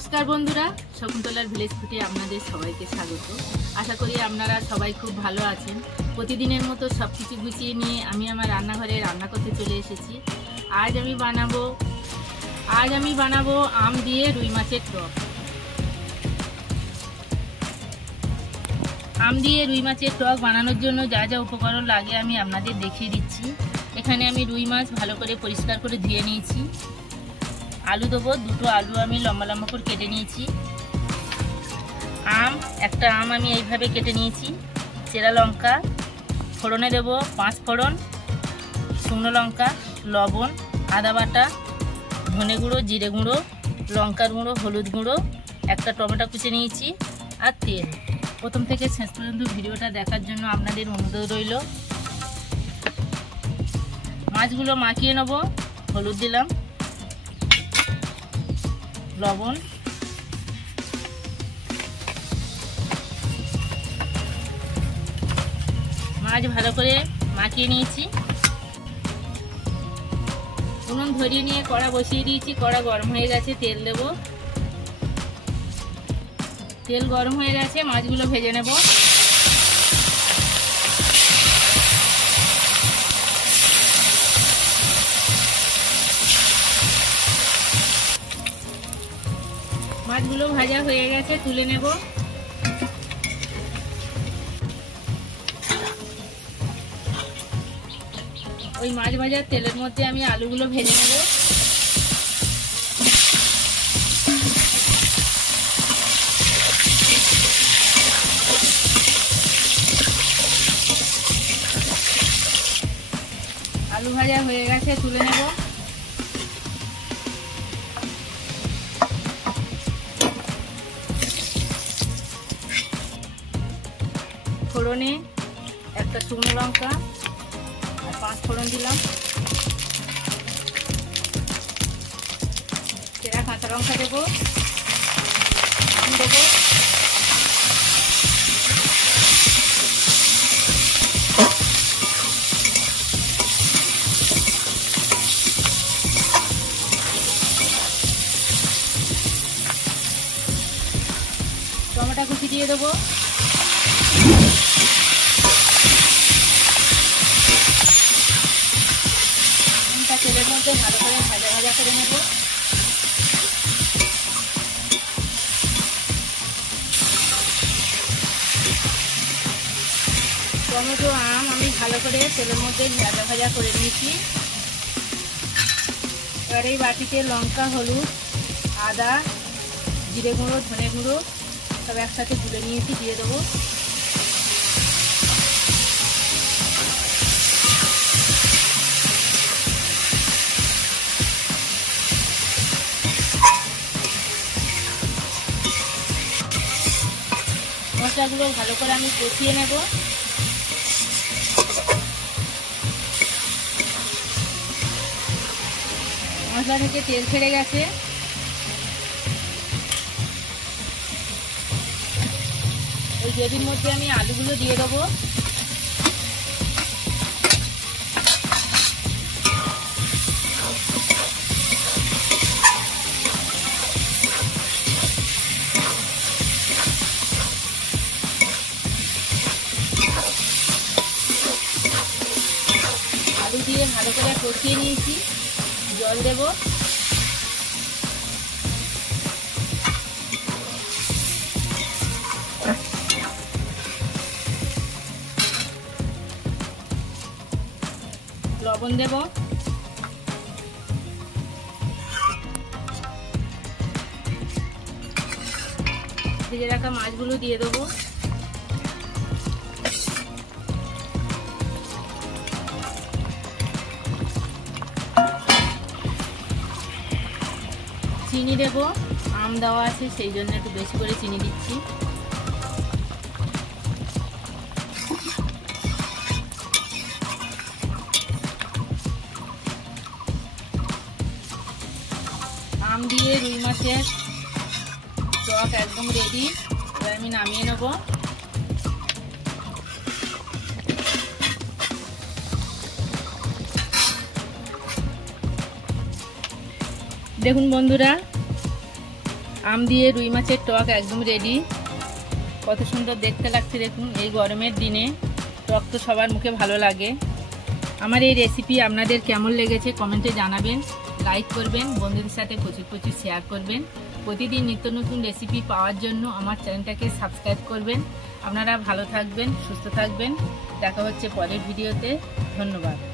নমস্কার বন্ধুরা, শকুন্তলার ভিলেজ ফুডে আপনাদের সবাইকে স্বাগত। আশা করি আপনারা সবাই খুব ভালো আছেন। প্রতিদিনের মতো সব কিছু গুছিয়ে নিয়ে আমি আমার রান্নাঘরে রান্না করতে চলে এসেছি। আজ আমি বানাবো আম দিয়ে রুই মাছের টক। আম দিয়ে রুই মাছের টক বানানোর জন্য যা যা উপকরণ লাগে আমি আপনাদের দেখিয়ে দিচ্ছি। এখানে আমি রুই মাছ ভালো করে পরিষ্কার করে ধুয়ে নিয়েছি। আলু দেবো, দুটো আলু আমি লম্বা লম্বা করে কেটে নিয়েছি। একটা আম আমি এইভাবে কেটে নিয়েছি। চেরা লঙ্কা, ফোড়নে দেবো 5 ফোড়ন, শুকনো লঙ্কা, লবণ, আদা বাটা, ধনে গুঁড়ো, জিরে গুঁড়ো, লঙ্কার গুঁড়ো, হলুদ গুঁড়ো, একটা টমেটো কুচে নিয়েছি আর তেল। প্রথম থেকে শেষ পর্যন্ত ভিডিওটা দেখার জন্য আপনাদের অনুরোধ রইল। মাছগুলো মাখিয়ে নেবো। হলুদ দিলাম, লবণ, মাছ ভালো করে মাখিয়ে নিয়েছি। উনুন ধরিয়ে নিয়ে কড়া বসিয়ে দিয়েছি। কড়া গরম হয়ে গেছে, তেল দেব। তেল গরম হয়ে গেছে, মাছগুলো ভেজে নেব। মাছগুলো ভাজা হয়ে গেছে, তুলে নেব। ওই মাছ ভাজার তেলের মধ্যে আমি আলুগুলো ভেজে নেব। আলু ভাজা হয়ে গেছে, তুলে নেব। ফোড়নে একটা শুকনো লঙ্কা আর 5 ফোড়ন দিলাম। চেরা কাঁচা লঙ্কা দেবো, টমেটো কুচি দিয়ে দেবো। তেলের মধ্যে ভালো করে ভাজা করে নেব। টমেটো আম আমি ভালো করে তেলের মধ্যে ভাজা করে নিয়েছি। এবার এই বাটিতে লঙ্কা, হলুদ, আদা, জিরে গুঁড়ো, ধনে গুঁড়ো সব একসাথে তুলে নিয়েছি, দিয়ে দেবো। মশলাগুলো ভালো করে আমি কষিয়ে নেব। মশলা থেকে তেল ছেড়ে গেছে। ওই গ্রেভির মধ্যে আমি আলুগুলো দিয়ে দেবো। আলু দিয়ে ভালো করে কষিয়ে নিয়েছি। জল দেব। লবণ দেব। ভেজে রাখা মাছগুলো দিয়ে দেবো। চিনি দেব। আম দেওয়া আছে সেই জন্য একটু বেশি করে চিনি দিচ্ছি। আম দিয়ে রুই মাছের টক একদম রেডি। এবার আমি নামিয়ে নেব। দেখুন বন্ধুরা, আম দিয়ে রুই মাছের টক একদম রেডি। কত সুন্দর দেখতে লাগছে দেখুন। এই গরমের দিনে টক তো সবার মুখে ভালো লাগে। আমার এই রেসিপি আপনাদের কেমন লেগেছে কমেন্টে জানাবেন, লাইক করবেন, বন্ধুদের সাথে প্রচুর প্রচুর শেয়ার করবেন। প্রতিদিন নিত্য নতুন রেসিপি পাওয়ার জন্য আমার চ্যানেলটাকে সাবস্ক্রাইব করবেন। আপনারা ভালো থাকবেন, সুস্থ থাকবেন। দেখা হচ্ছে পরের ভিডিওতে। ধন্যবাদ।